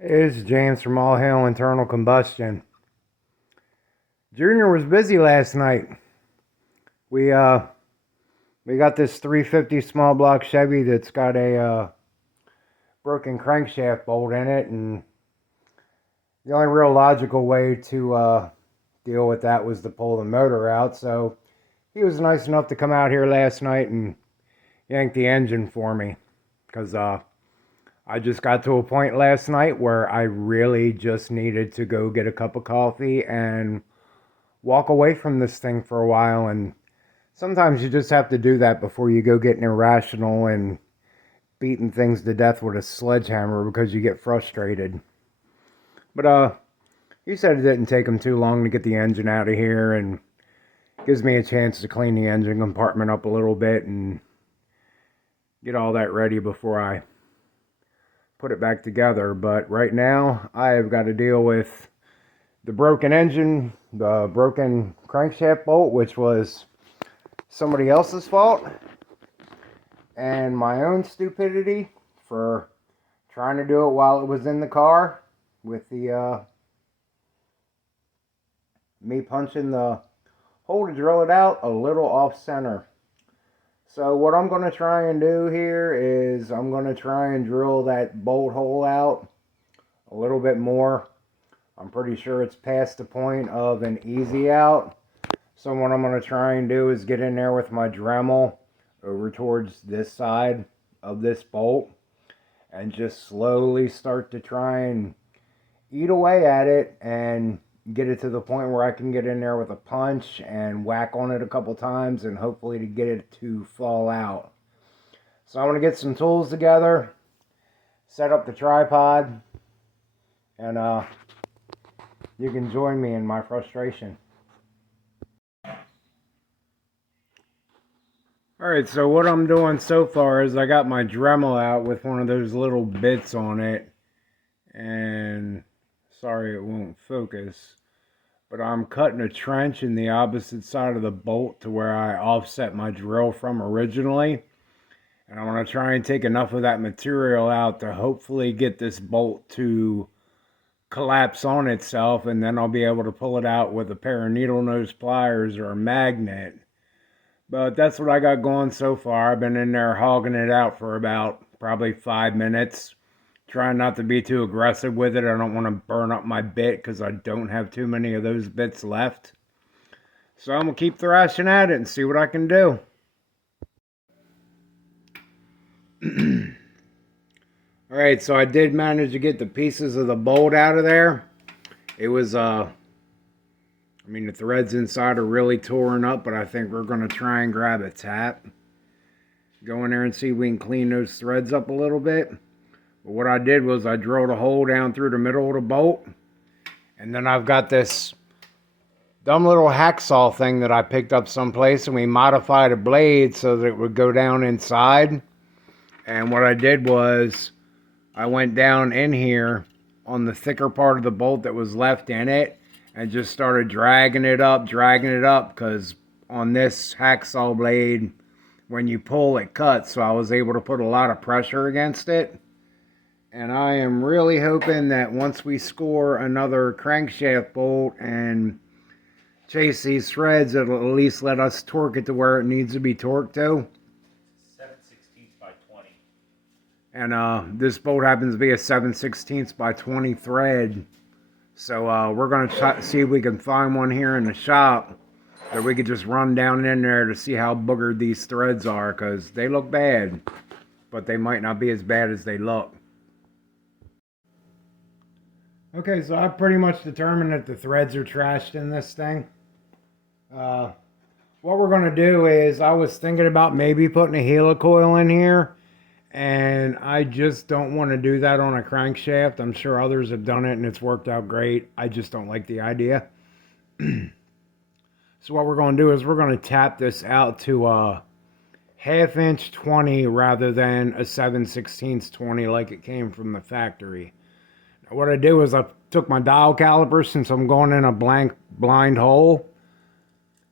It's James from All Hail Internal Combustion. Junior was busy last night. We uh we got this 350 small block Chevy that's got a broken crankshaft bolt in it, and the only real logical way to deal with that was to pull the motor out. So he was nice enough to come out here last night and yank the engine for me, because I just got to a point last night where I really just needed to go get a cup of coffee and walk away from this thing for a while. And sometimes you just have to do that before you go getting irrational and beating things to death with a sledgehammer because you get frustrated. But he said it didn't take him too long to get the engine out of here, and gives me a chance to clean the engine compartment up a little bit and get all that ready before I put it back together. But right now I have got to deal with the broken engine, the broken crankshaft bolt, which was somebody else's fault, and my own stupidity for trying to do it while it was in the car with the me punching the hole to drill it out a little off center. So what I'm going to try and do here is I'm going to try and drill that bolt hole out a little bit more. I'm pretty sure it's past the point of an easy out. So what I'm going to try and do is get in there with my Dremel over towards this side of this bolt and just slowly start to try and eat away at it and get it to the point where I can get in there with a punch and whack on it a couple times and hopefully to get it to fall out. So I'm going to get some tools together, set up the tripod, and you can join me in my frustration. Alright, so what I'm doing so far is I got my Dremel out with one of those little bits on it, and sorry it won't focus, but I'm cutting a trench in the opposite side of the bolt to where I offset my drill from originally, and I want to try and take enough of that material out to hopefully get this bolt to collapse on itself, and then I'll be able to pull it out with a pair of needle nose pliers or a magnet. But that's what I got going so far. I've been in there hogging it out for about probably 5 minutes. Trying not to be too aggressive with it. I don't want to burn up my bit because I don't have too many of those bits left. So I'm going to keep thrashing at it and see what I can do. Alright, so I did manage to get the pieces of the bolt out of there. It was, the threads inside are really torn up, but I think we're going to try and grab a tap. Go in there and see if we can clean those threads up a little bit. But what I did was I drilled a hole down through the middle of the bolt. And then I've got this dumb little hacksaw thing that I picked up someplace, and we modified a blade so that it would go down inside. And what I did was I went down in here on the thicker part of the bolt that was left in it and just started dragging it up, because on this hacksaw blade, when you pull, it cuts. So I was able to put a lot of pressure against it. And I am really hoping that once we score another crankshaft bolt and chase these threads, it'll at least let us torque it to where it needs to be torqued to. 7/16 by 20. And this bolt happens to be a 7/16 by 20 thread. So we're going to see if we can find one here in the shop that we could just run down in there to see how boogered these threads are, because they look bad, but they might not be as bad as they look. Okay, so I've pretty much determined that the threads are trashed in this thing. What we're going to do is, I was thinking about maybe putting a Heli coil in here, and I just don't want to do that on a crankshaft. I'm sure others have done it and it's worked out great. I just don't like the idea. So what we're going to do is we're going to tap this out to a 1/2 inch 20 rather than a 7/16 20 like it came from the factory. Now what I did was I took my dial caliper, since I'm going in a blind hole,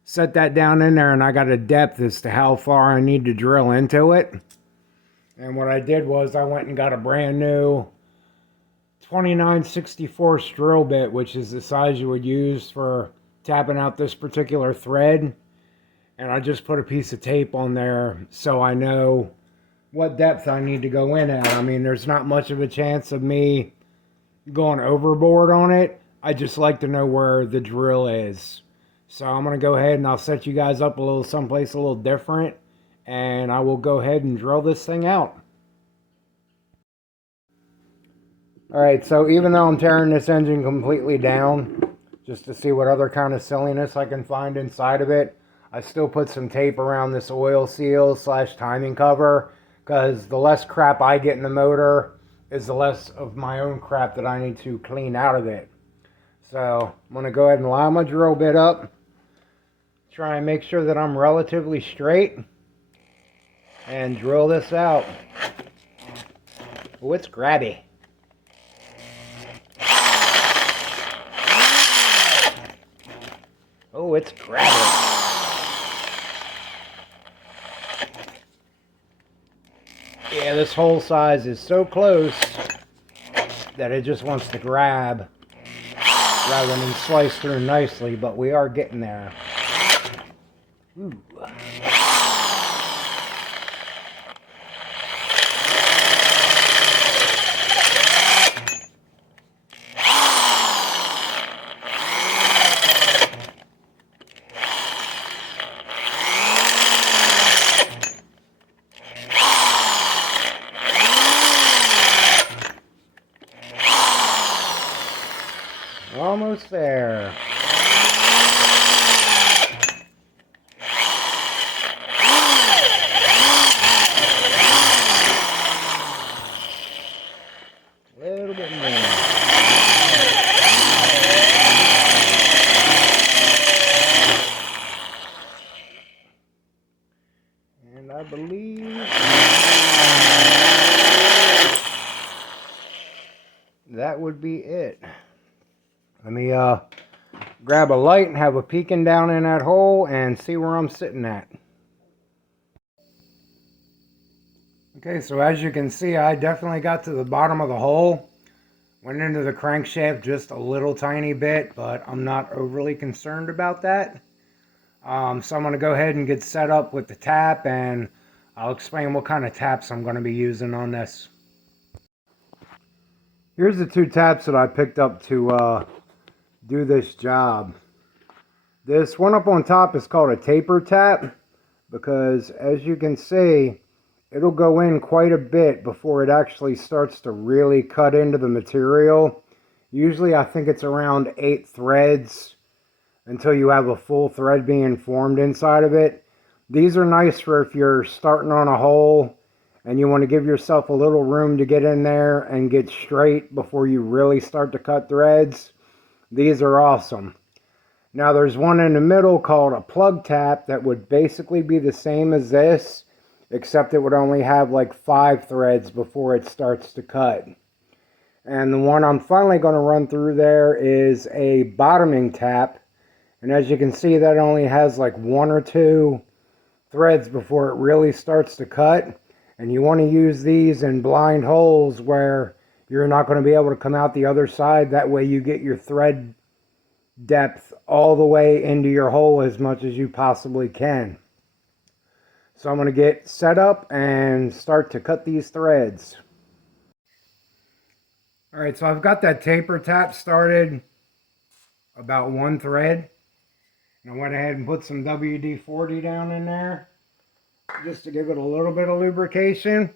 set that down in there, and I got a depth as to how far I need to drill into it. And what I did was I went and got a brand new 29/64 drill bit, which is the size you would use for tapping out this particular thread. And I just put a piece of tape on there so I know what depth I need to go in at. I mean, there's not much of a chance of me going overboard on it. I just like to know where the drill is. So I'm going to go ahead and I'll set you guys up a little someplace a little different. And I will go ahead and drill this thing out. Alright, so even though I'm tearing this engine completely down, just to see what other kind of silliness I can find inside of it, I still put some tape around this oil seal / timing cover, because the less crap I get in the motor is the less of my own crap that I need to clean out of it. So I'm going to go ahead and line my drill bit up, try and make sure that I'm relatively straight, and drill this out. Oh, it's grabby. Oh, it's grabby. Yeah, this hole size is so close that it just wants to grab rather than slice through nicely, but we are getting there. Ooh. Almost there. A little bit more. And I believe that would be it. Let me grab a light and have a peeking down in that hole and see where I'm sitting at. Okay, so as you can see, I definitely got to the bottom of the hole. Went into the crankshaft just a little tiny bit, but I'm not overly concerned about that. So I'm going to go ahead and get set up with the tap, and I'll explain what kind of taps I'm going to be using on this. Here's the two taps that I picked up to do this job. This one up on top is called a taper tap, because as you can see, it'll go in quite a bit before it actually starts to really cut into the material. Usually I think it's around 8 threads until you have a full thread being formed inside of it. These are nice for if you're starting on a hole and you want to give yourself a little room to get in there and get straight before you really start to cut threads. These are awesome. Now there's one in the middle called a plug tap that would basically be the same as this, except it would only have like 5 threads before it starts to cut. And the one I'm finally going to run through there is a bottoming tap. And as you can see, that only has like 1 or 2 threads before it really starts to cut. And you want to use these in blind holes where you're not going to be able to come out the other side. That way you get your thread depth all the way into your hole as much as you possibly can. So I'm going to get set up and start to cut these threads. Alright, so I've got that taper tap started about 1 thread. And I went ahead and put some WD-40 down in there just to give it a little bit of lubrication.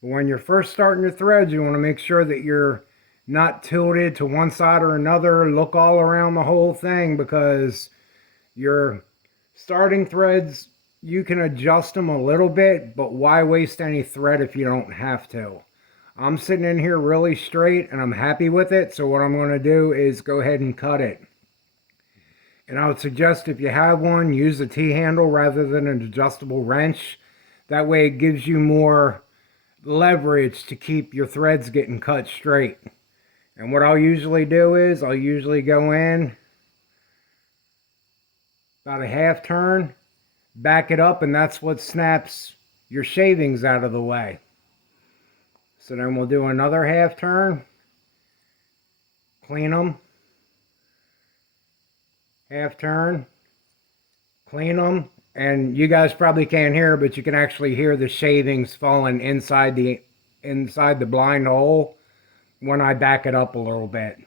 But when you're first starting your threads, you want to make sure that you're not tilted to one side or another. Look all around the whole thing, because your starting threads, you can adjust them a little bit, but why waste any thread if you don't have to? I'm sitting in here really straight and I'm happy with it, so what I'm going to do is go ahead and cut it. And I would suggest, if you have one, use a T-handle rather than an adjustable wrench. That way it gives you more leverage to keep your threads getting cut straight. And what I'll usually do is I'll usually go in about a half turn, back it up, and that's what snaps your shavings out of the way. So then we'll do another half turn, clean them, half turn, clean them, and you guys probably can't hear, but you can actually hear the shavings falling inside the blind hole when I back it up a little bit.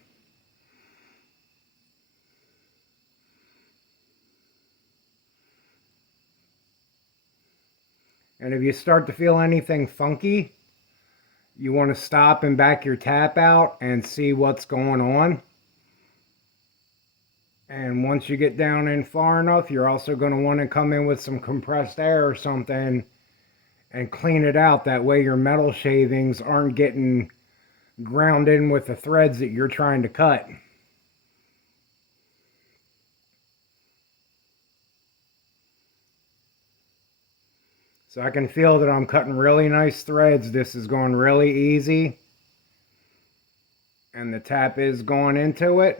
And if you start to feel anything funky, you want to stop and back your tap out and see what's going on. And once you get down in far enough, you're also going to want to come in with some compressed air or something and clean it out. That way your metal shavings aren't getting ground in with the threads that you're trying to cut. So I can feel that I'm cutting really nice threads. This is going really easy. And the tap is going into it.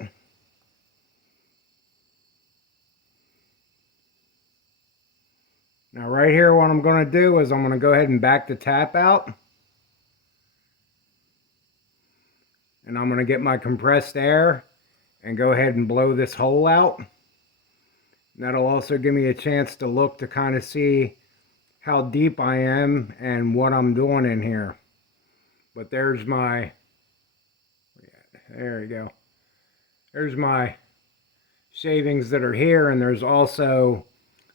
Now right here, what I'm going to do is I'm going to go ahead and back the tap out. And I'm going to get my compressed air and go ahead and blow this hole out. And that'll also give me a chance to look to kind of see how deep I am and what I'm doing in here. But there's my, there you go. There's my shavings that are here, and there's also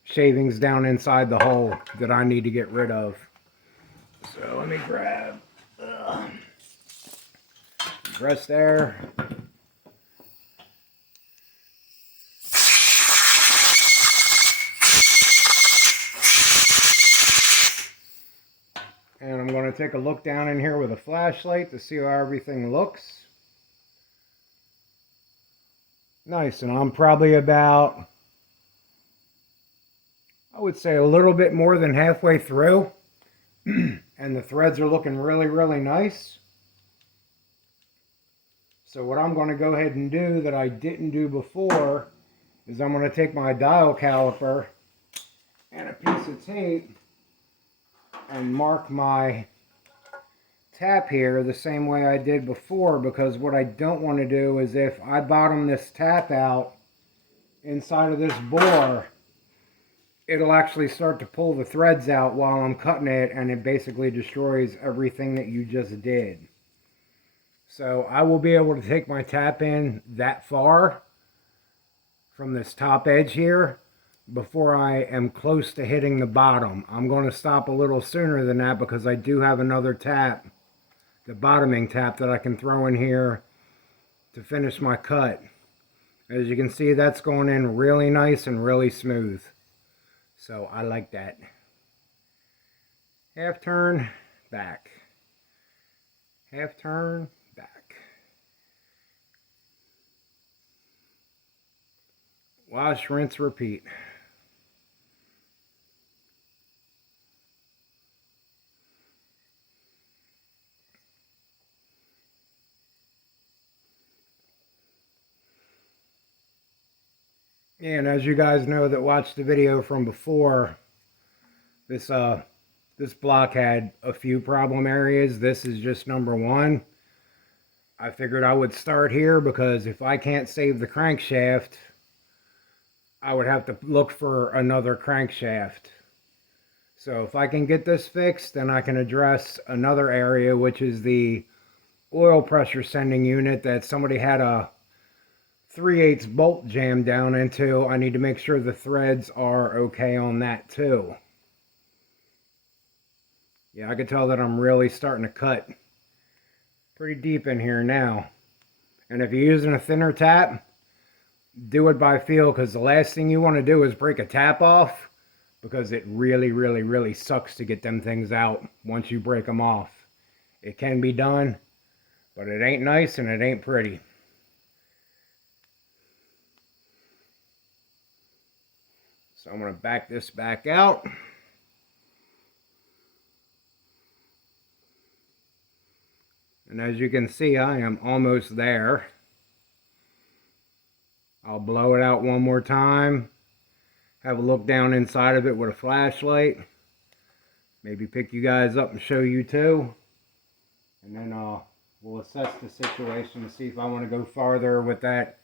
shavings down inside the hole that I need to get rid of. So let me grab compressed air. And I'm going to take a look down in here with a flashlight to see how everything looks. Nice, and I'm probably about, I would say, a little bit more than halfway through. And the threads are looking really, really nice. So what I'm going to go ahead and do that I didn't do before is I'm going to take my dial caliper and a piece of tape and mark my tap here the same way I did before, because what I don't want to do is if I bottom this tap out inside of this bore, it'll actually start to pull the threads out while I'm cutting it, and it basically destroys everything that you just did. So I will be able to take my tap in that far from this top edge here before I am close to hitting the bottom. I'm going to stop a little sooner than that because I do have another tap, the bottoming tap, that I can throw in here to finish my cut. As you can see, that's going in really nice and really smooth. So I like that. Half turn, back. Half turn, back. Wash, rinse, repeat. And as you guys know that watched the video from before, this block had a few problem areas. This is just number one. I figured I would start here because if I can't save the crankshaft, I would have to look for another crankshaft. So if I can get this fixed, then I can address another area, which is the oil pressure sending unit that somebody had a 3/8 bolt jammed down into. I need to make sure the threads are okay on that too. Yeah, I can tell that I'm really starting to cut pretty deep in here now. And if you're using a thinner tap, do it by feel, because the last thing you want to do is break a tap off, because it really, really, really sucks to get them things out once you break them off. It can be done, but it ain't nice and it ain't pretty. So I'm going to back this back out. And as you can see, I am almost there. I'll blow it out one more time. Have a look down inside of it with a flashlight. Maybe pick you guys up and show you too. And then I'll we'll assess the situation to see if I want to go farther with that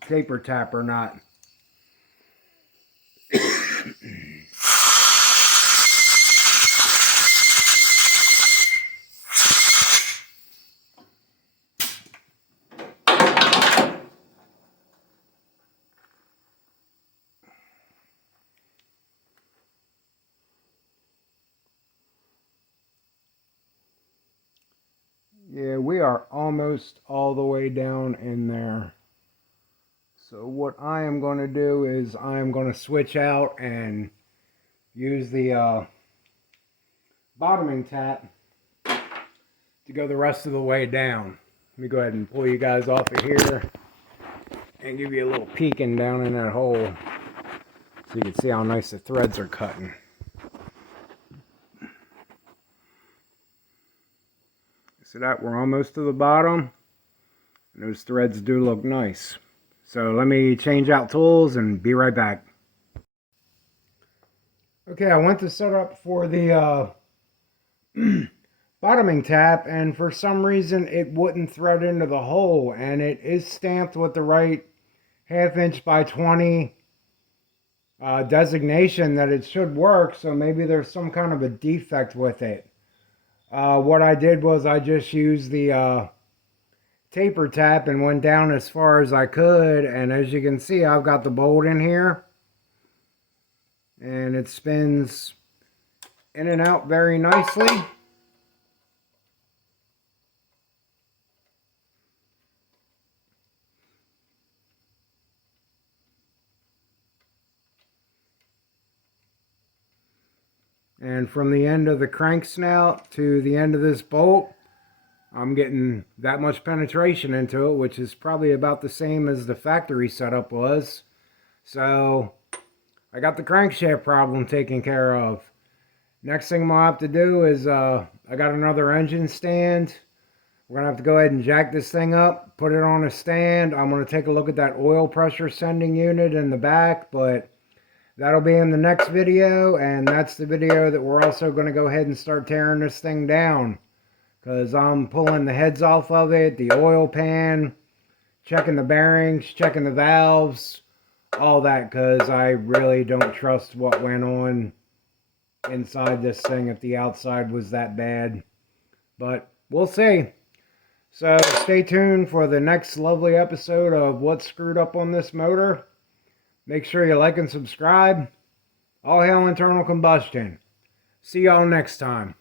taper tap or not. Yeah, we are almost all the way down in there. So what I am going to do is I am going to switch out and use the bottoming tap to go the rest of the way down. Let me go ahead and pull you guys off of here and give you a little peeking down in that hole so you can see how nice the threads are cutting. So that we're almost to the bottom, and those threads do look nice. So let me change out tools and be right back. Okay, I went to set up for the bottoming tap, and for some reason it wouldn't thread into the hole, and it is stamped with the right 1/2 inch by 20 designation that it should work, so maybe there's some kind of a defect with it. What I did was I just used the taper tap and went down as far as I could, and as you can see I've got the bolt in here and it spins in and out very nicely. And from the end of the crank snout to the end of this bolt, I'm getting that much penetration into it, which is probably about the same as the factory setup was. So I got the crankshaft problem taken care of. Next thing I'm going to have to do is I got another engine stand. We're going to have to go ahead and jack this thing up, put it on a stand. I'm going to take a look at that oil pressure sending unit in the back, but that'll be in the next video, and that's the video that we're also going to go ahead and start tearing this thing down, because I'm pulling the heads off of it, the oil pan, checking the bearings, checking the valves, all that, because I really don't trust what went on inside this thing if the outside was that bad. But we'll see. So stay tuned for the next lovely episode of What's Screwed Up on This Motor. Make sure you like and subscribe. All hail internal combustion. See y'all next time.